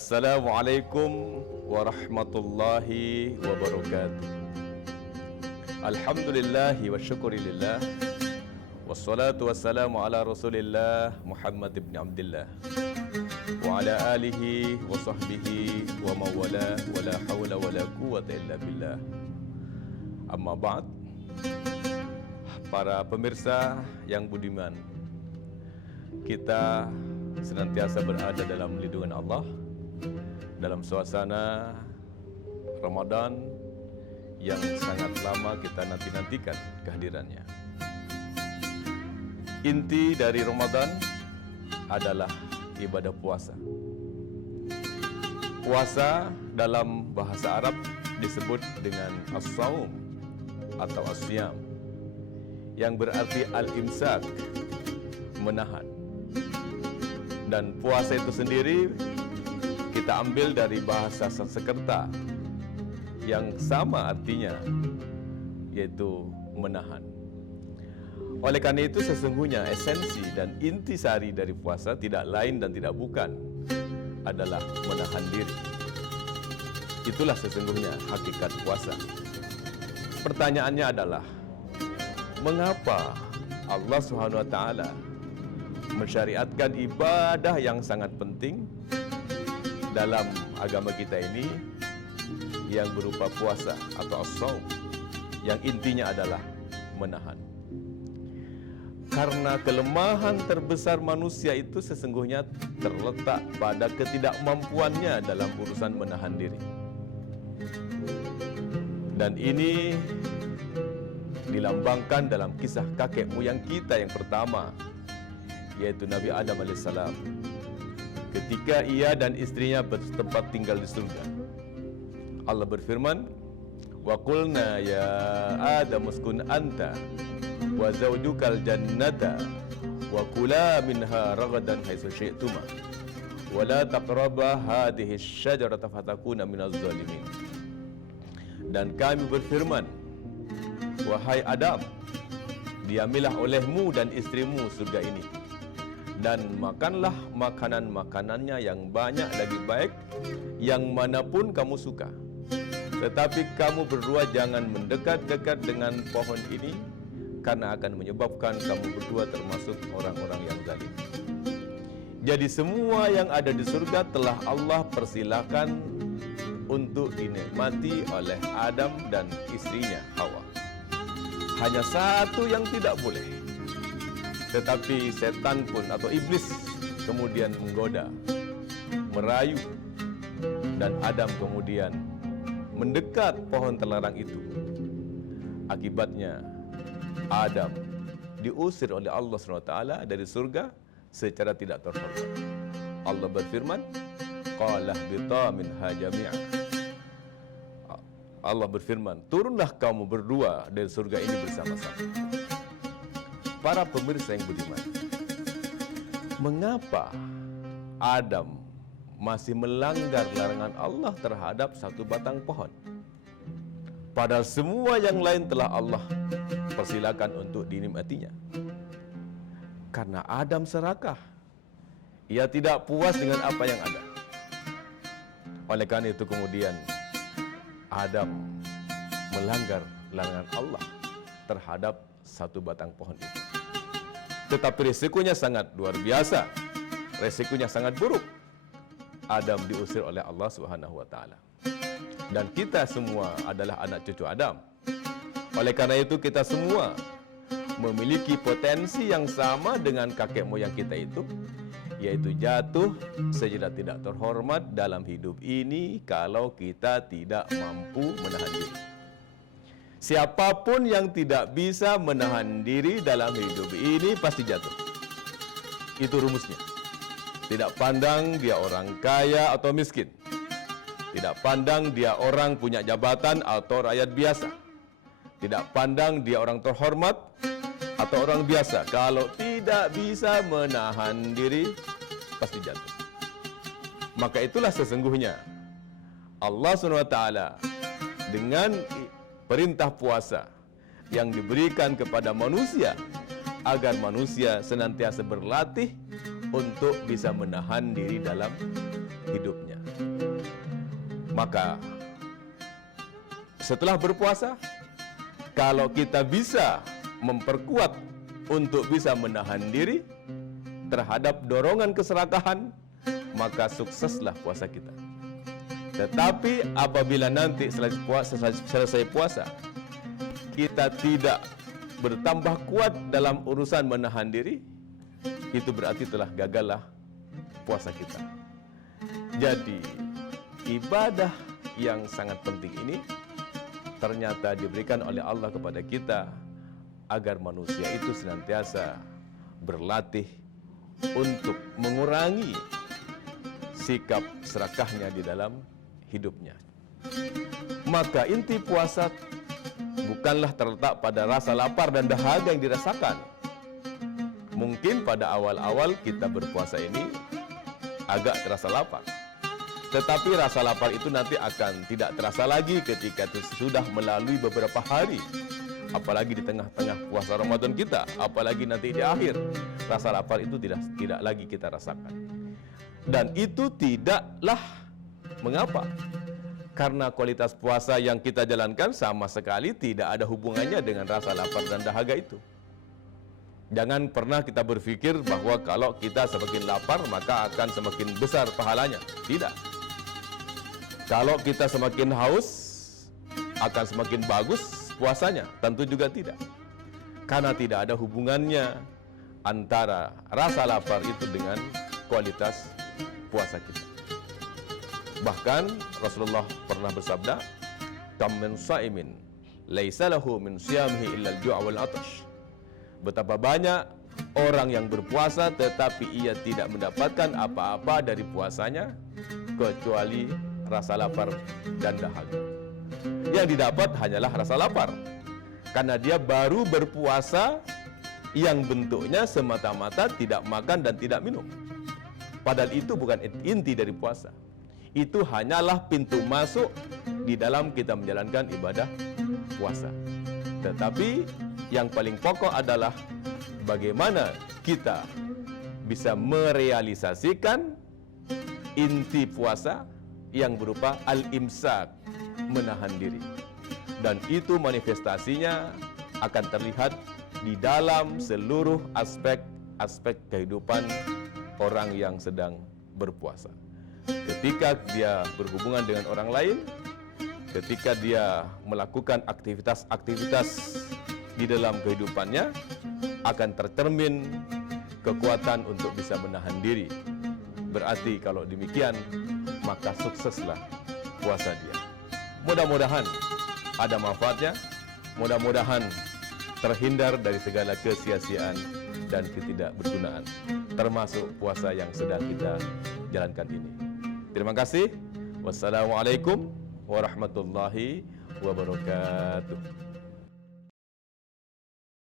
Assalamualaikum warahmatullahi wabarakatuh. Alhamdulillahi wa syukurilillah. Wassalatu wassalamu ala rasulillah Muhammad ibn Abdillah wa ala alihi wa sahbihi wa mawala wa la hawla wa la quwata illa billah. Amma ba'd. Para pemirsa yang budiman, kita senantiasa berada dalam lindungan Allah dalam suasana Ramadan yang sangat lama kita nanti-nantikan kehadirannya. Inti dari Ramadan adalah ibadah puasa. Puasa dalam bahasa Arab disebut dengan as-saum atau as-siyam, yang berarti al-imsak, menahan. Dan puasa itu sendiri kita ambil dari bahasa Sanskerta yang sama artinya, yaitu menahan. Oleh karena itu sesungguhnya esensi dan intisari dari puasa tidak lain dan tidak bukan adalah menahan diri. Itulah sesungguhnya hakikat puasa. Pertanyaannya adalah, mengapa Allah Subhanahu wa taala mensyariatkan ibadah yang sangat penting dalam agama kita ini yang berupa puasa atau as-shaum, yang intinya adalah menahan. Karena kelemahan terbesar manusia itu sesungguhnya terletak pada ketidakmampuannya dalam urusan menahan diri. Dan ini dilambangkan dalam kisah kakek moyang kita yang pertama, yaitu Nabi Adam alaihissalam, ketika ia dan istrinya bertempat tinggal di surga. Allah berfirman, wa qulna ya Adam uskun anta wa zawjukal jannata wa kula minha ragadan haitsu syi'tuma wa la taqraba hadhihi asy-syajarata fatakuna minaz zalimin. Dan kami berfirman, wahai Adam, diamilah olehmu dan istrimu surga ini, dan makanlah makanan-makanannya yang banyak lagi baik, yang manapun kamu suka. Tetapi kamu berdua jangan mendekat-dekat dengan pohon ini, karena akan menyebabkan kamu berdua termasuk orang-orang yang zalim. Jadi semua yang ada di surga telah Allah persilakan untuk dinikmati oleh Adam dan istrinya Hawa. Hanya satu yang tidak boleh. Tetapi setan pun atau iblis kemudian menggoda, merayu, dan Adam kemudian mendekat pohon terlarang itu. Akibatnya Adam diusir oleh Allah SWT dari surga secara tidak terhormat. Allah berfirman, qala ihbita minha jami'an. Allah berfirman, turunlah kamu berdua dari surga ini bersama-sama. Para pemirsa yang budiman, mengapa Adam masih melanggar larangan Allah terhadap satu batang pohon? Padahal semua yang lain telah Allah persilakan untuk dinikmatinya. Karena Adam serakah. Ia tidak puas dengan apa yang ada. Oleh karena itu kemudian Adam melanggar larangan Allah terhadap satu batang pohon itu. Tetapi risikonya sangat luar biasa. Risikonya sangat buruk. Adam diusir oleh Allah Subhanahu wa taala. Dan kita semua adalah anak cucu Adam. Oleh karena itu kita semua memiliki potensi yang sama dengan kakek moyang kita itu, yaitu jatuh secara tidak terhormat dalam hidup ini kalau kita tidak mampu menahan diri. Siapapun yang tidak bisa menahan diri dalam hidup ini pasti jatuh. Itu rumusnya. Tidak pandang dia orang kaya atau miskin. Tidak pandang dia orang punya jabatan atau rakyat biasa. Tidak pandang dia orang terhormat atau orang biasa. Kalau tidak bisa menahan diri, pasti jatuh. Maka itulah sesungguhnya Allah SWT dengan perintah puasa yang diberikan kepada manusia agar manusia senantiasa berlatih untuk bisa menahan diri dalam hidupnya. Maka setelah berpuasa, kalau kita bisa memperkuat untuk bisa menahan diri terhadap dorongan keserakahan, maka sukseslah puasa kita. Tetapi apabila nanti selesai puasa, kita tidak bertambah kuat dalam urusan menahan diri, itu berarti telah gagallah puasa kita. Jadi ibadah yang sangat penting ini ternyata diberikan oleh Allah kepada kita agar manusia itu senantiasa berlatih untuk mengurangi sikap serakahnya di dalam hidupnya. Maka inti puasa bukanlah terletak pada rasa lapar dan dahaga yang dirasakan. Mungkin pada awal-awal kita berpuasa ini agak terasa lapar. Tetapi rasa lapar itu nanti akan tidak terasa lagi ketika sudah melalui beberapa hari. Apalagi di tengah-tengah puasa Ramadan kita, apalagi nanti di akhir, rasa lapar itu tidak lagi kita rasakan. Dan itu tidaklah mengapa, karena kualitas puasa yang kita jalankan sama sekali tidak ada hubungannya dengan rasa lapar dan dahaga itu. Jangan pernah kita berpikir bahwa kalau kita semakin lapar maka akan semakin besar pahalanya. Tidak. Kalau kita semakin haus akan semakin bagus puasanya, tentu juga tidak. Karena tidak ada hubungannya antara rasa lapar itu dengan kualitas puasa kita. Bahkan Rasulullah pernah bersabda, "Kam min shaimin laisa lahu min siyamihi illa al-ju' wal 'atash." Betapa banyak orang yang berpuasa tetapi ia tidak mendapatkan apa-apa dari puasanya kecuali rasa lapar dan dahaga. Yang didapat hanyalah rasa lapar, karena dia baru berpuasa yang bentuknya semata-mata tidak makan dan tidak minum. Padahal itu bukan inti dari puasa. Itu hanyalah pintu masuk di dalam kita menjalankan ibadah puasa. Tetapi yang paling pokok adalah bagaimana kita bisa merealisasikan inti puasa yang berupa al-imsak, menahan diri. Dan itu manifestasinya akan terlihat di dalam seluruh aspek kehidupan orang yang sedang berpuasa. Ketika dia berhubungan dengan orang lain, ketika dia melakukan aktivitas-aktivitas di dalam kehidupannya, akan tercermin kekuatan untuk bisa menahan diri. Berarti kalau demikian, maka sukseslah puasa dia. Mudah-mudahan ada manfaatnya, mudah-mudahan terhindar dari segala kesia-siaan dan ketidakbergunaan, termasuk puasa yang sedang kita jalankan ini. Terima kasih. Wassalamualaikum warahmatullahi wabarakatuh.